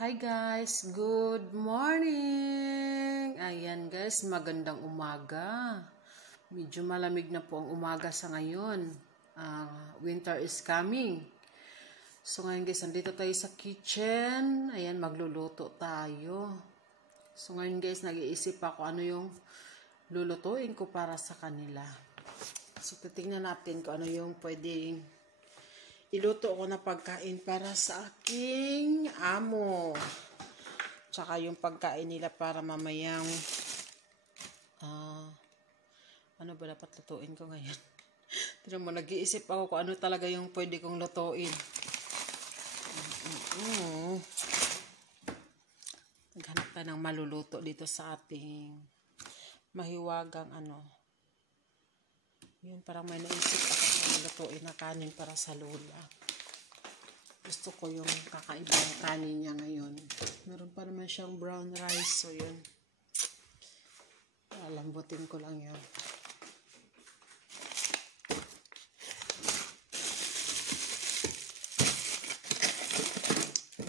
Hi guys, good morning! Ayan guys, magandang umaga. Medyo malamig na po ang umaga sa ngayon. Winter is coming. So ngayon guys, nandito tayo sa kitchen. Ayan, magluluto tayo. So ngayon guys, nag-iisip ako ano yung lulutuin ko para sa kanila. So titingnan natin kung ano yung pwedeng iluto ko na pagkain para sa aking amo. Tsaka yung pagkain nila para mamayang ano ba dapat lutuin ko ngayon? Tignan mo, nag-iisip ako kung ano talaga yung pwede kong lutuin. Naghanap tayo ng maluluto dito sa ating mahiwagang Yun, parang may naisip ako na lutuin na kanin para sa lola. Gusto ko yung kakaibang kanin niya ngayon. Meron pa naman siyang brown rice. So, yun. Lambutin ko lang yun.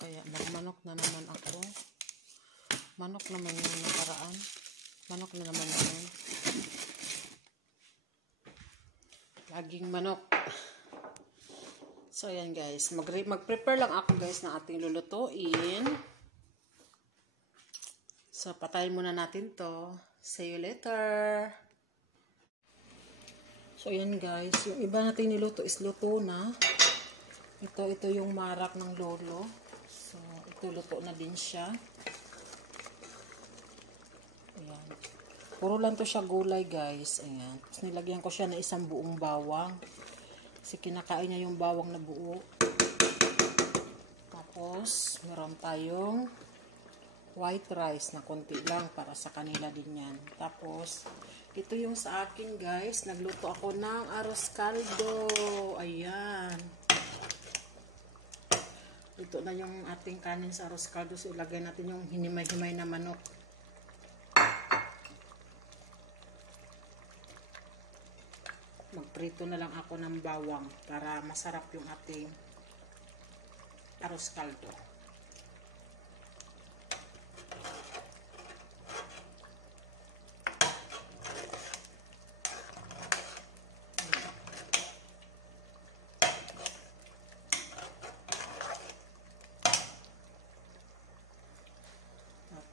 Kaya, magmanok na naman ako. Manok naman yung nakaraan. Manok na naman yun. Laging manok. So, ayan guys. Mag-prepare lang ako guys ng ating lulutuin. So, patayin muna natin to. See you later. So, ayan guys. Yung iba natin niluto is luto na. Ito yung marak ng lolo. So, ito luto na din siya. Ayan. Puro lang to siya gulay guys. Ayan. Tapos nilagyan ko siya ng isang buong bawang. Kasi kinakain niya yung bawang na buo. Tapos meron tayong white rice na konti lang para sa kanila din yan. Tapos ito yung sa akin guys. Nagluto ako ng arroz caldo. Ayan. Ito na yung ating kanin sa arroz caldo. So ilagay natin yung hinimay-himay na manok. Magprito na lang ako ng bawang para masarap yung ating arroz caldo.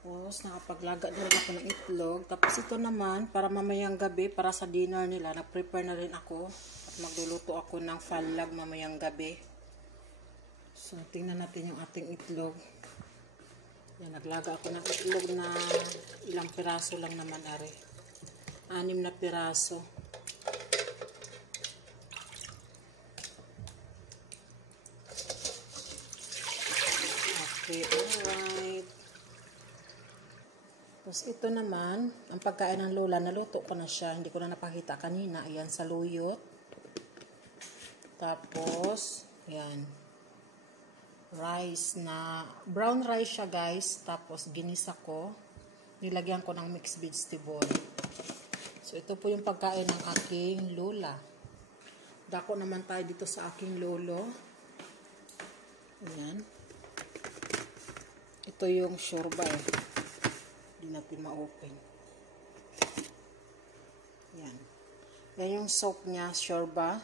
Tapos, nakapaglaga na rin ako ng itlog. Tapos, ito naman, para mamayang gabi, para sa dinner nila, nag-prepare na rin ako. At magluluto ako ng fallag mamayang gabi. So, tingnan natin yung ating itlog. Yan, naglaga ako ng itlog na ilang piraso lang naman, are. 6 na piraso. Okay, alright. Tapos ito naman, ang pagkain ng lola, naluto ko na siya. Hindi ko na napakita kanina. Ayan, saluyot. Tapos, ayan, rice na, brown rice siya guys. Tapos, ginisa ko. Nilagyan ko ng mixed vegetable. So, ito po yung pagkain ng aking lola. Dako naman tayo dito sa aking lolo. Ayan. Ito yung shorba eh. Hindi natin ma-open. Yan. Yan yung soup niya, shorba.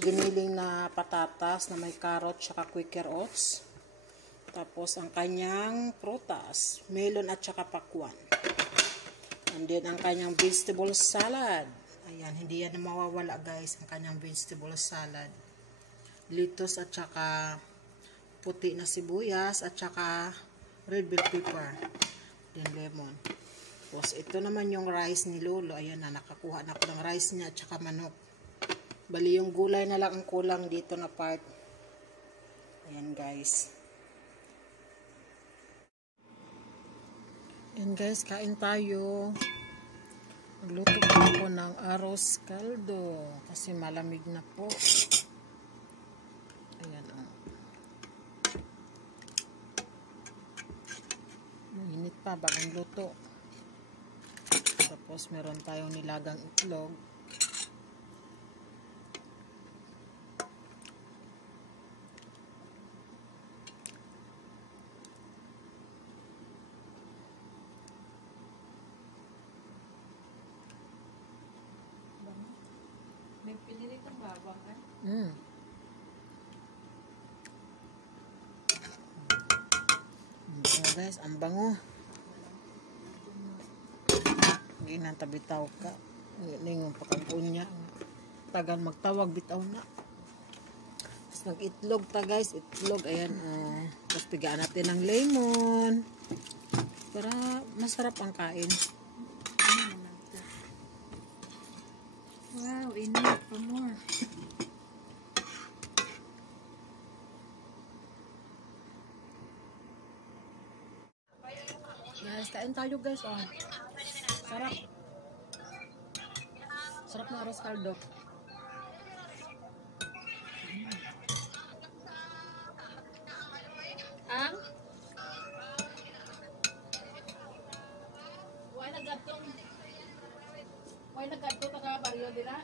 Giniling na patatas na may carrot tsaka Quaker oats. Tapos ang kanyang prutas, melon at tsaka pakwan. And then ang kanyang vegetable salad. Ayan, hindi yan na mawawala guys, ang kanyang vegetable salad. Lettuce at tsaka puti na sibuyas at tsaka red bell pepper. Then lemon. Tapos ito naman yung rice ni lolo. Ayan na, nakakuha na ako ng rice niya at saka manok. Bali yung gulay na lang ang kulang dito na part. Ayan guys. Ayan guys, kain tayo. Magluto po ako ng arroz caldo. Kasi malamig na po. Ayan o. Mainit pa, bagong luto. Tapos meron tayong nilagang itlog. Mm. Bango guys, ang bango. Ginanta bitaw ka. Ningon pa kang unya. Tagan magtawag bitaw na. Tapos nag-itlog ta guys, itlog. Ayan, tapos pigaan natin ng lemon. Para masarap ang kain. Wow, enough for more. Guys, kain tayo guys. Oh. Sarap. Sarap ng arroz caldo. Ang? Why nagadto ka baryo dila?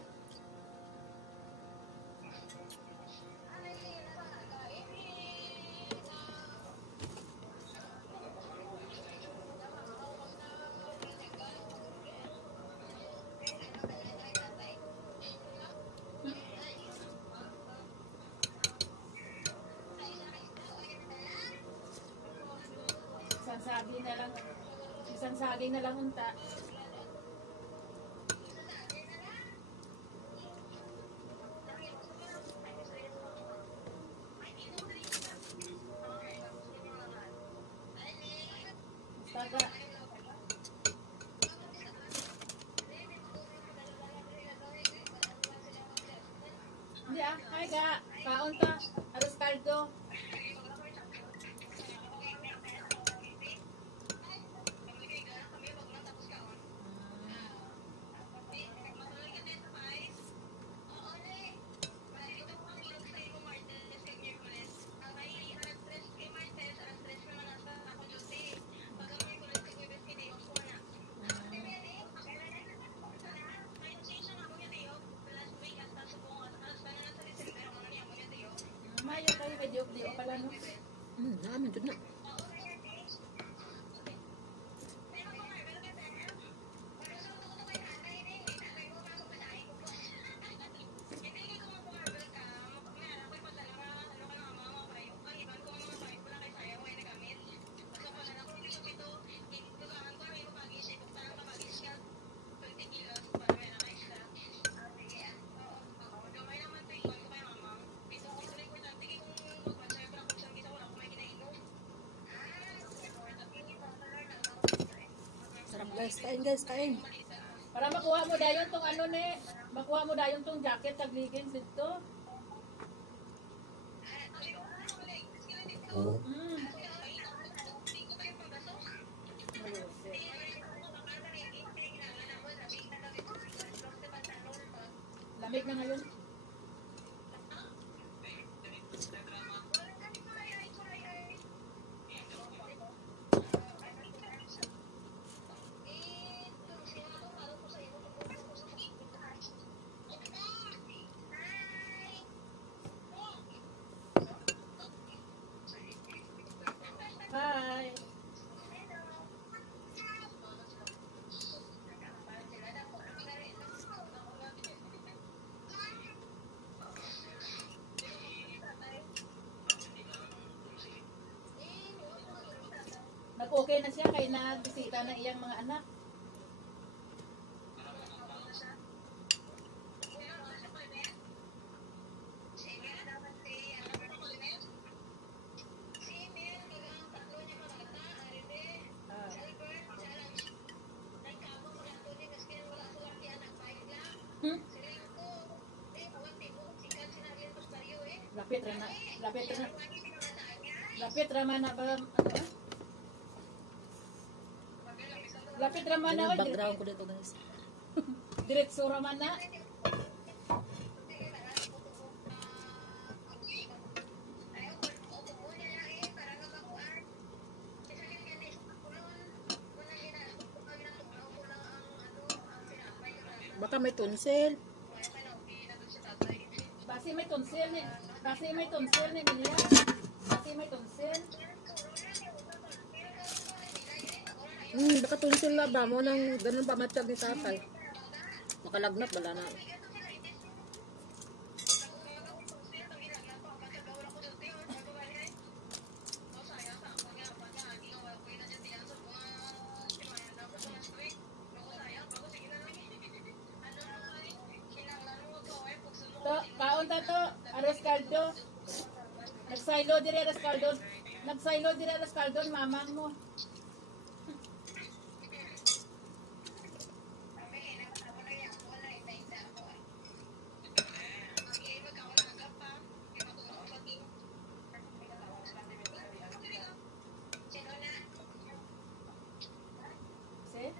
Isang saging na lang unta. Taga. Hindi hi ga. Kaon ta. Arroz caldo. Mayo kayo kay Diok pala no. Namin dun na. Guys, kain. Para makuha mo dayon tong ano ne, makuha mo dayon tong jacket tag leggings dito. Lamig na ngayon. Hi. Nag-okay na siya kay nagbisita na iyang mga anak. Lapit raman na ba? Lapit raman na. Background ko dito guys. Diretso raman na. Baka may tonsil. Basi may tonsil ni. Basi may tonsil ni Milia. Basi may tonsil. Baka tonsil na ba mo nang ganun pa matiyag ni tatay. Nakalagnat bala na. kaldo. Nagsaylo dire alas kaldo mamang mo. See?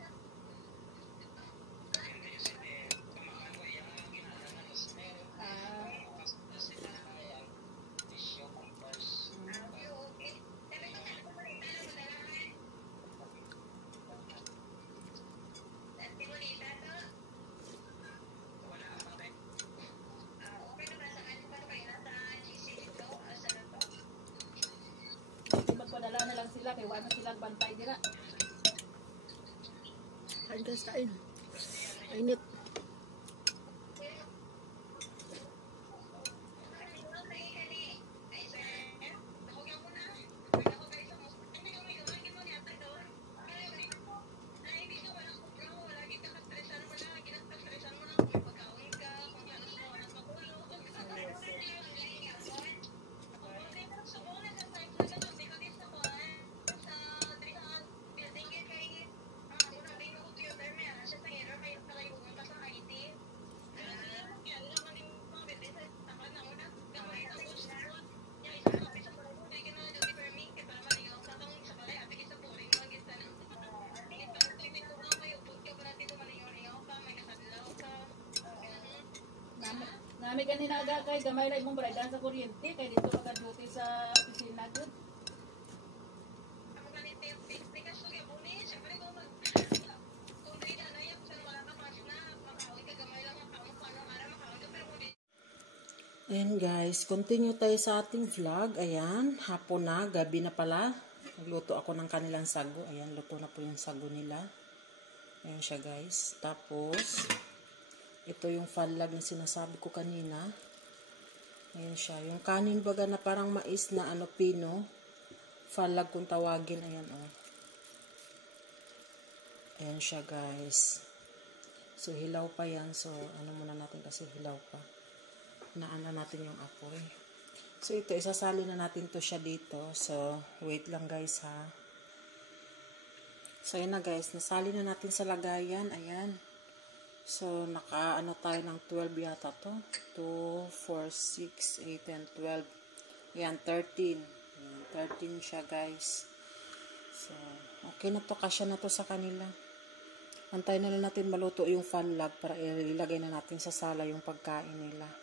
Magpadala na lang sila kay wala silang bantay dira. Kain guys, kain. Mainit. Nami ganina aga kay gamay na imong braydan sa kuryente kay dito maka-duty sa opisina gud. Ayan guys, continue tayo sa ating vlog. Ayan, hapon na, gabi na pala. Nagluto ako ng kanilang sago. Ayan, luto na po yung sago nila. Ayan siya guys. Tapos, ito yung fallag na sinasabi ko kanina. Ayan siya. Yung kanin baga na parang mais na pino. Fallag kung tawagin. Ayan o. Ayan siya guys. So, hilaw pa yan. So, muna natin kasi hilaw pa. Naana natin yung apoy. So, ito, isasali na natin to siya dito. So, wait lang guys ha. So, ayan na guys. Nasali na natin sa lagayan. Ayan. So, tayo ng 12 yata to. 2, 4, 6, 8, and 12. Ayan, 13. Ayan, 13 siya guys. So, okay na to. Kasya na to sa kanila. Antayin na lang natin maluto yung fanlog para ilagay na natin sa sala yung pagkain nila.